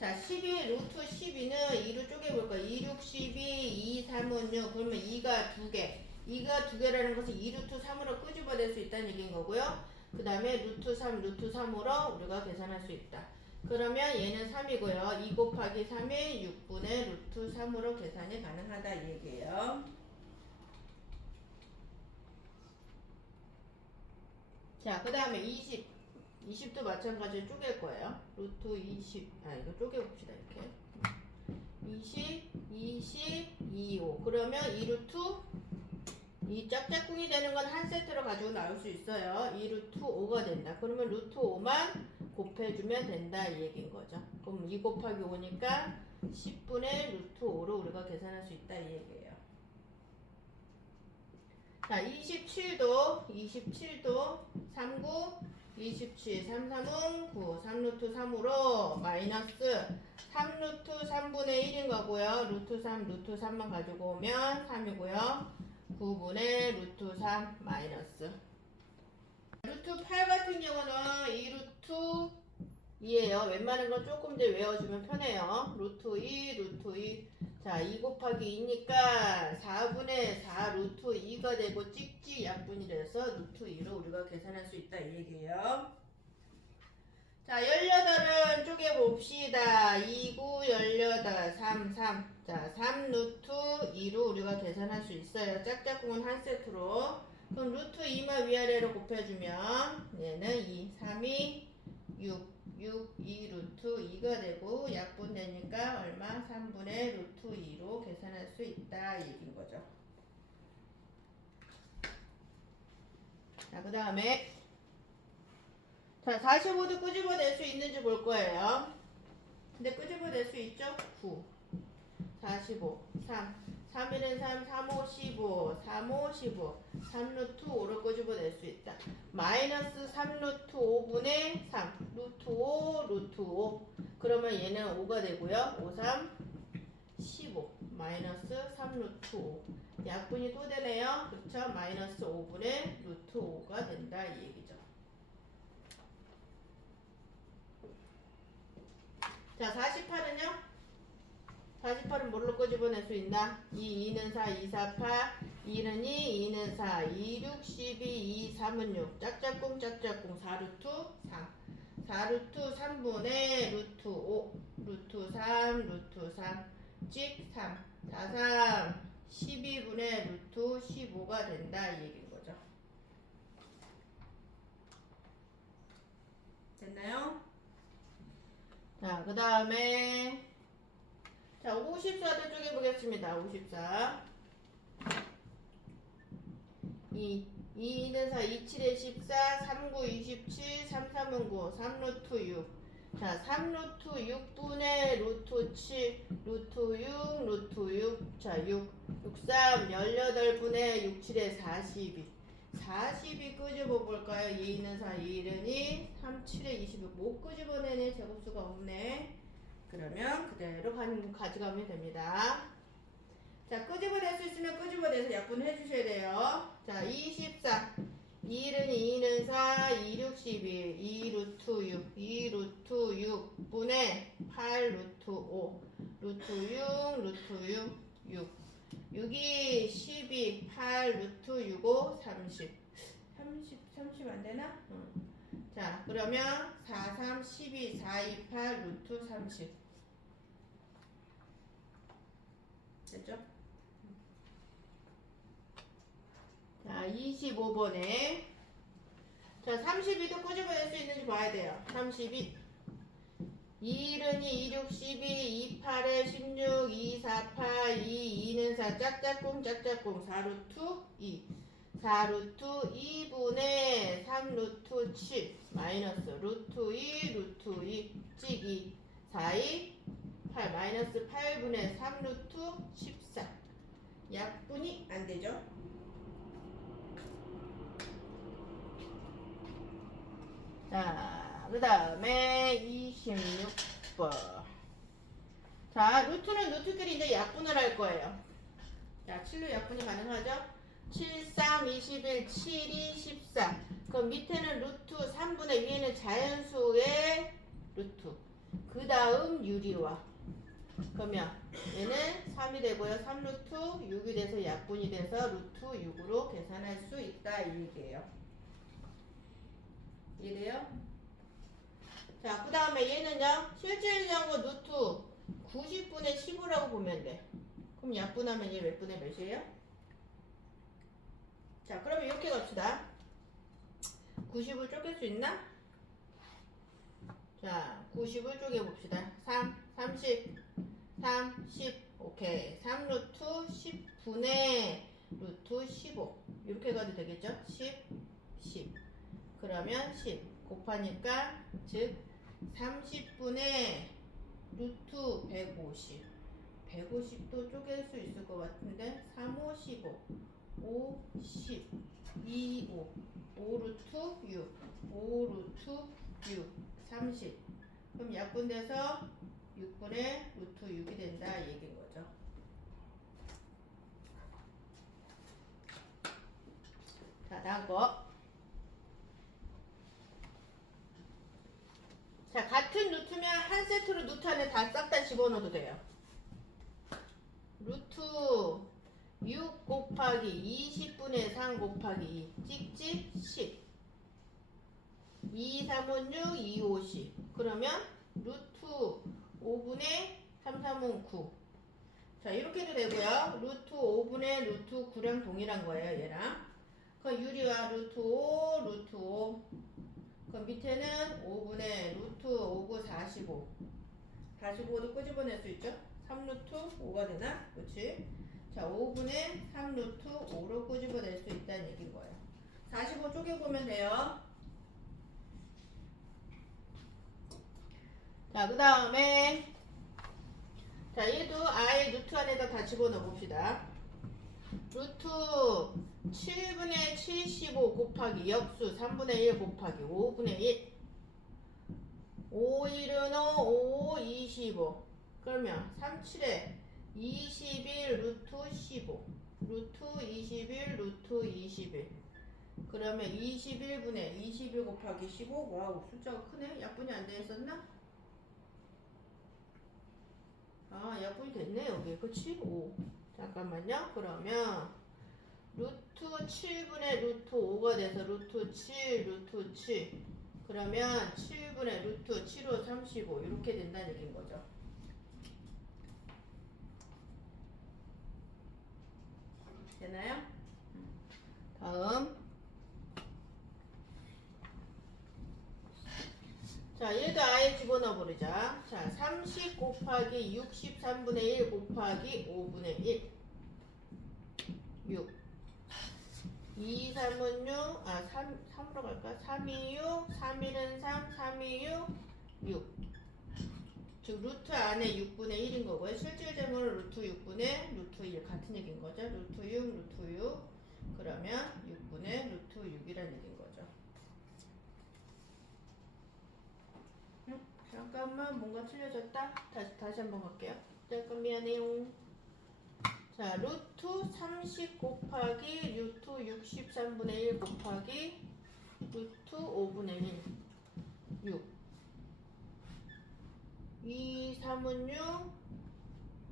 자, 12, 루트 12는 2로 쪼개볼까? 2, 6, 12, 2, 3은 6. 그러면 2가 두 개. 2가 두 개라는 것은 2 루트 3으로 끄집어낼 수 있다는 얘기인 거고요. 그 다음에 루트 3, 루트 3으로 우리가 계산할 수 있다. 그러면 얘는 3이고요. 2 곱하기 3이 6분의 루트 3으로 계산이 가능하다 이 얘기예요. 자, 그 다음에 20. 20도 마찬가지로 쪼갤 거예요. 루트 20. 아, 이거 쪼개봅시다, 이렇게. 20, 20, 25. 그러면 2루트 이 짝짝꿍이 되는 건 한 세트로 가지고 나올 수 있어요. 2루트 5가 된다. 그러면 루트 5만 곱해주면 된다 이 얘기인 거죠. 그럼 2 곱하기 5니까 10분의 루트 5로 우리가 계산할 수 있다 이 얘기예요. 자, 27도, 27도, 39, 27, 33은 9, 3 루트 3으로 마이너스 3 루트 3분의 1인 거고요. 루트 3, 루트 3만 가지고 오면 3이고요. 9분의 루트 3 마이너스 루트 8 같은 경우는 이 루트 2예요. 웬만한 건 조금 더 외워주면 편해요. 루트 2, 루트 2. 자, 2 곱하기 2니까 4분의 4 루트 2가 되고 찍찍 약분이 돼서 루트 2로 우리가 계산할 수 있다 이 얘기예요. 자, 18은 쪼개봅시다. 2, 9, 18, 3, 3. 자, 3 루트 2로 우리가 계산할 수 있어요. 짝짝꿍은 한 세트로. 그럼 루트 2만 위아래로 곱해주면 얘는 2, 3이 6, 6, 2 루트 2가 되고 약분되니까 얼마? 3분의 루트 2로 계산할 수 있다 이 얘기인 거죠. 자, 그 다음에 자, 45도 끄집어낼 수 있는지 볼 거예요. 근데 끄집어낼 수 있죠? 9, 45, 3, 3일은 3, 3, 5, 15, 3, 5, 15, 3루트 5를 끄집어낼 수 있다. 마이너스 3루트 5분의 3, 루트 5, 루트 5. 그러면 얘는 5가 되고요. 5, 3, 15, 마이너스 3 루트 5. 약분이 또 되네요. 그렇죠? 마이너스 5분의 루트 5가 된다 이 얘기죠. 자, 48은요? 48은 뭘로 끄집어낼 수 있나? 2, 2는 4, 2, 4, 8, 2는 2, 2는 4, 2, 6, 12, 2, 3은 6. 짝짝꿍, 짝짝꿍, 4루트 3. 4루트 3분의 루트 5, 루트 3, 루트 3, 찍 3, 4, 3, 12분의 루트 15가 된다 이 얘기인 거죠. 됐나요? 자, 그 다음에 자, 54도 쪼개보겠습니다. 54 2 2는 4, 2, 7에 14, 3, 9, 27, 3, 3은 9, 3 루트 6. 자, 3 루트 6분의 루트 7, 루트 6, 루트 6. 자, 6, 6, 3, 18분의 6, 7에 42. 42 끄집어 볼까요? 2는 4, 2는 2, 3, 7에 26. 못 끄집어내네. 제곱수가 없네. 그러면 그대로 가, 가져가면 됩니다. 자, 끄집어낼 수 있으면 끄집어내서 약분해 주셔야 돼요. 자, 24. 2는 2는 4, 2, 6, 12, 2 루트 6, 2 루트 6 분의 8 루트 5, 루트 6, 루트 6, 6. 6이 12, 8 루트 6, 5, 30. 30, 30 안 되나? 응. 자, 그러면 4, 3, 12, 4, 2, 8 루트 30. 됐죠? 자, 25번에. 자, 32도 끄집어낼 수 있는지 봐야 돼요. 32 2는 2, 2, 6, 12, 2, 8에 16, 2, 4, 8, 2, 2는 4, 짝짝꿍, 짝짝꿍, 4루트 2. 4루트 2분의 3루트 7 마이너스 루트 2 루트 2 찍이. 4, 2, 8 마이너스 8분의 3루트 14 약분이 안 되죠? 자, 그 다음에 26번. 자, 루트는 루트끼리 이제 약분을 할 거예요. 자, 7로 약분이 가능하죠? 7, 3, 21, 7, 2, 14. 그럼 밑에는 루트 3분의 위에는 자연수의 루트. 그 다음 유리와. 그러면 얘는 3이 되고요. 3루트 6이 돼서 약분이 돼서 루트 6으로 계산할 수 있다 이 얘기예요. 이해돼요? 자, 그 다음에 얘는요. 실질적으로 루트 90분의 15라고 보면 돼. 그럼 약분하면 얘 몇 분의 몇이에요? 자, 그럼 이렇게 갑시다. 90을 쪼갤 수 있나? 자, 90을 쪼개봅시다. 3, 30, 3, 10. 오케이. 3 루트 10분의 루트 15. 이렇게 가도 되겠죠? 10, 10. 그러면 10 곱하니까 즉 30분의 루트 150. 150도 쪼갤 수 있을 것 같은데 3, 5, 15. 5, 10. 2, 5. 5 루트 6. 5 루트 6. 30. 그럼 약분돼서 6분의 루트 6이 된다 이 얘기인 거죠. 자, 다음 거. 자, 같은 루트면 한 세트로 루트 안에 다 싹 다 집어넣어도 돼요. 루트 6 곱하기 20분의 3 곱하기 2 찍찍 10 2, 3은 6, 2, 5, 10 그러면 루트 5분의 3, 3은 9 자, 이렇게 도 되고요. 루트 5분의 루트 9랑 동일한 거예요, 얘랑. 그 유리와 루트 5, 루트 5. 그 밑에는 5분의 루트 5구 45. 45도 끄집어낼 수 있죠? 3루트 5가 되나? 그치? 자, 5분의 3루트 5로 끄집어낼 수 있다는 얘기인 거예요. 45 쪼개보면 돼요. 자, 그 다음에 자, 얘도 아예 루트 안에다 다 집어넣어 봅시다. 루트 7분의 75 곱하기 역수 3분의 1 곱하기 5분의 1 5, 1은 5, 5, 25 그러면 3, 7에 21 루트 15 루트 21 루트 21 그러면 21분의 21 곱하기 15 와우 숫자가 크네. 약분이 안돼 있었나? 아 약분이 됐네 여기. 그치? 5 잠깐만요. 그러면 루트 7분의 루트 5가 돼서 루트 7 루트 7 그러면 7분의 루트 7호 35 이렇게 된다는 얘기인 거죠. 되나요? 다음. 자 얘도 아예 집어넣어 버리자. 자30 곱하기 63분의 1 곱하기 5분의 1 6 2, 3은 6, 아, 3, 3으로 갈까? 3, 2, 6, 3, 1은 3, 3, 2, 6, 6. 즉, 루트 안에 6분의 1인 거고요. 실질 제목은 루트 6분의 루트 1. 같은 얘기인 거죠. 루트 6, 루트 6. 그러면 6분의 루트 6이라는 얘기인 거죠. 음, 잠깐만, 뭔가 틀려졌다? 다시, 다시 한번 갈게요. 잠깐 미안해요. 자, 루트 30 곱하기 루트 63분의 1 곱하기 루트 5분의 1 6 2, 3은 6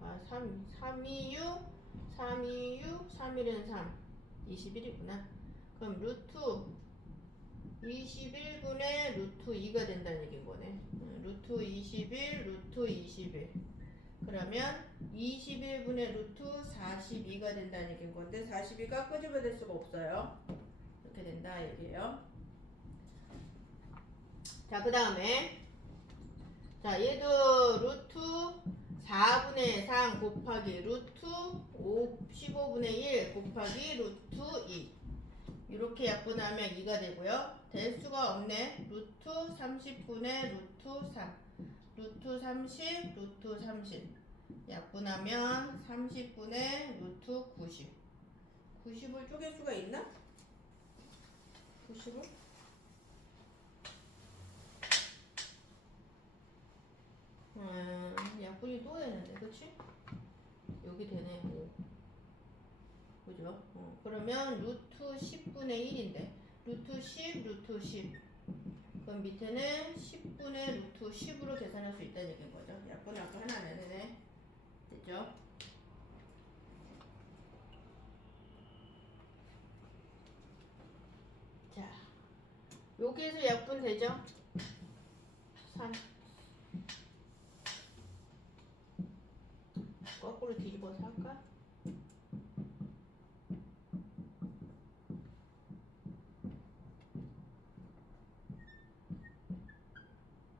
아, 3, 3, 2, 6 3, 2, 6 3, 1은 3 21이구나. 그럼 루트 21분의 루트 2가 된다는 얘기인 거네. 음, 루트 21 루트 21 그러면 21분의 루트 42가 된다는 얘기인 건데 42가 끄집어낼 수가 없어요. 이렇게 된다 얘기예요. 자, 그 다음에 자, 얘도 루트 4분의 3 곱하기 루트 5, 15분의 1 곱하기 루트 2 이렇게 약분하면 2가 되고요. 될 수가 없네. 루트 30분의 루트 3 루트 30, 루트 30. 약분하면 30분의 루트 90. 90을 쪼갤 수가 있나? 90을? 음, 약분이 또 되는데, 그치? 여기 되네, 5. 그죠? 어, 그러면 루트 10분의 1인데, 루트 10, 루트 10. 그럼 밑에는 10분의 루트 10으로 계산할 수 있다는 얘기인 거죠. 약분을 아까 하나 내네. 됐죠? 자, 여기에서 약분 되죠? 3. 거꾸로 뒤집어서 할까?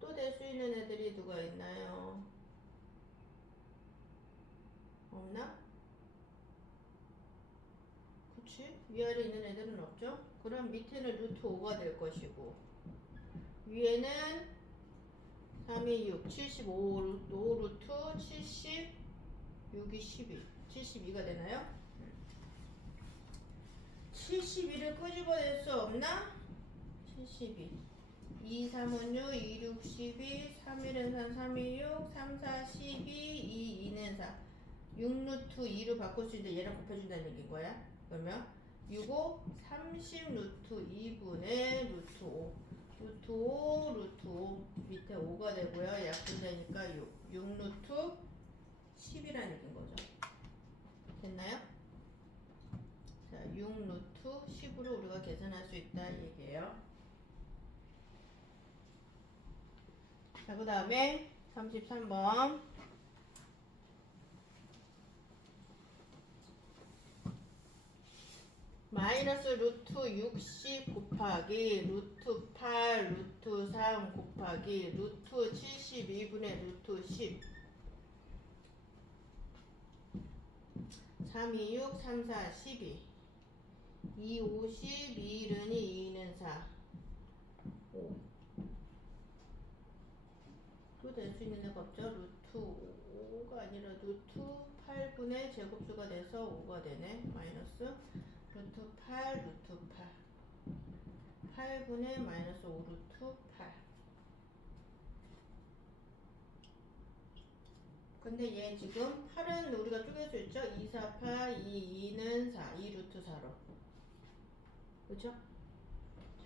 또 될 수 있는 애들이 누가 있나요? 없나? 그치? 위아래 있는 없죠? 그럼 밑에는 루트 5가 될 것이고 위에는 3, 2, 6, 75, 5 루트 70, 6이 12, 72가 되나요? 72를 끄집어낼 수 없나? 72 2, 3은 6, 2, 6, 12, 3, 1은 3, 3, 2, 6, 3, 4, 12, 2, 2는 4 6루트 2로 바꿀 수 있는데 얘랑 곱해준다는 얘기인 거야 그러면 6, 5, 30 루트 2분의 루트 5 루트 5, 루트 5 밑에 5가 되고요. 약분되니까 6, 6 루트 10이라는 얘기인 거죠. 됐나요? 자, 6 루트 10으로 우리가 계산할 수 있다 이 얘기예요. 자, 그 다음에 33번. 마이너스 루트 60 곱하기 루트 8 루트 3 곱하기 루트 72분의 루트 10 3, 2, 6, 3, 4, 12 2, 50, 2, 1은 2, 2는 4 5 또될수 있는 애가 없죠? 루트 5가 아니라 루트 8분의 제곱수가 돼서 5가 되네. 마이너스 루트 8 루트 8 8분의 마이너스 5 루트 8 근데 얘 지금 8은 우리가 쪼갤 수 있죠? 2, 4, 8, 2, 2는 4, 2 루트 4로 그죠?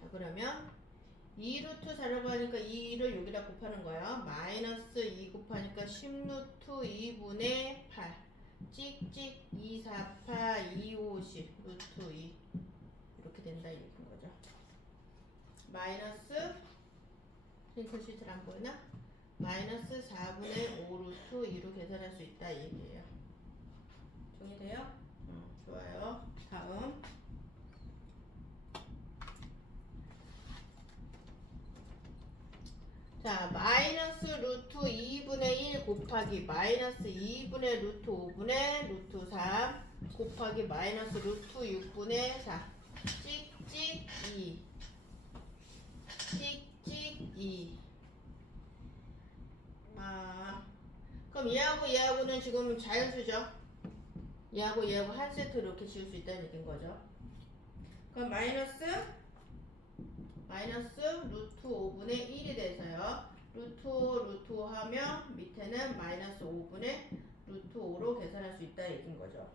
자 그러면 2 루트 4라고 하니까 2를 여기다 곱하는 거야. 마이너스 2 곱하니까 10 루트 2분의 8. 찍찍 2, 4, 8, 2, 5, 10. 루트 2. 이렇게 된다 이렇게 거죠. 마이너스 링크 시트를 안 보이나? 마이너스 4분의 5 루트 2로 계산할 수 있다 이 얘기예요. 응, 좋아요. 다음. 자, 마이너스 루트 2분의 1 곱하기 마이너스 2분의 루트 5분의 루트 3 곱하기 마이너스 루트 6분의 4 찍찍 2 찍찍 2 아, 그럼 얘하고 얘하고는 지금 자연수죠? 얘하고 얘하고 한 세트 이렇게 지울 수 있다는 얘기인 거죠. 그럼 마이너스 마이너스 루트 5분의 1이 돼서요. 루트 5, 루트 5 하면 밑에는 마이너스 5분의 루트 5로 계산할 수 있다 얘기인 거죠.